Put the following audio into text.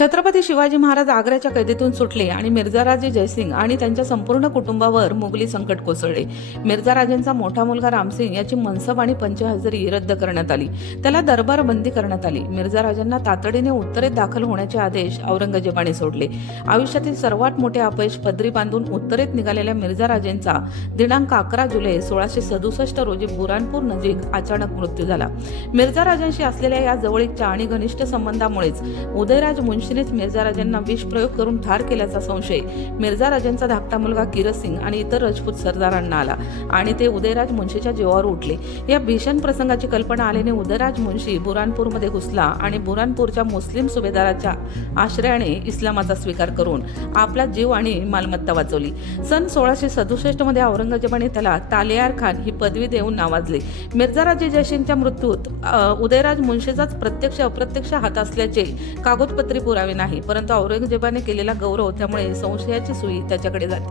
छत्रपती शिवाजी महाराज आग्र्याच्या कैदेतून सुटले आणि मिर्जाराजे जयसिंग आणि त्यांच्या संपूर्ण कुटुंबावर मुघली संकट कोसळले. मिर्जाराजेंचा मोठा मुलगा रामसिंग याची मनसब आणि पंचहजरी रद्द करण्यात आली. त्याला दरबार बंदी करण्यात आली. मिर्जाराजांना तातडीने उत्तरेत दाखल होण्याचे आदेश औरंगजेबाने सोडले. आयुष्यातील सर्वात मोठे अपयश पदरी बांधून उत्तरेत निघालेल्या मिर्जाराजेंचा दिनांक अकरा जुलै सोळाशे सदुसष्ट रोजी बुरानपूर नजीक अचानक मृत्यू झाला. मिर्जाराजांशी असलेल्या या जवळीकच्या आणि घनिष्ठ संबंधामुळेच उदयराज मुंशी मिर्झा मिर्झाराजांना विष प्रयोग करून ठार केल्याचा संशय. मिर्झा राजांचा धाकटा मुलगा किरसिंग आणि इतर राजपूत सरदारांना आला आणि ते उदयराज मुंशीच्या जीवावर उठले. या भीषण प्रसंगाची कल्पना आल्याने उदयराज मुंशी बुरानपूरमध्ये घुसला आणि बुरानपूरच्या मुस्लिम सुभेदाराच्या आश्रयाने इस्लामाचा स्वीकार करून आपला जीव आणि मालमत्ता वाचवली. सन सोळाशे सदुसष्टमध्ये औरंगजेबाने त्याला तालियार खान ही पदवी देऊन नावाजले. मिर्झा राजे जयसिंगच्या मृत्यूत उदयराज मुंशीचाच प्रत्यक्ष अप्रत्यक्ष हात असल्याचे कागदपत्री पुरावे नाही. परंतु औरंगजेबाने केलेला गौरव त्यामुळे संशयाची सुई त्याच्याकडे झाली.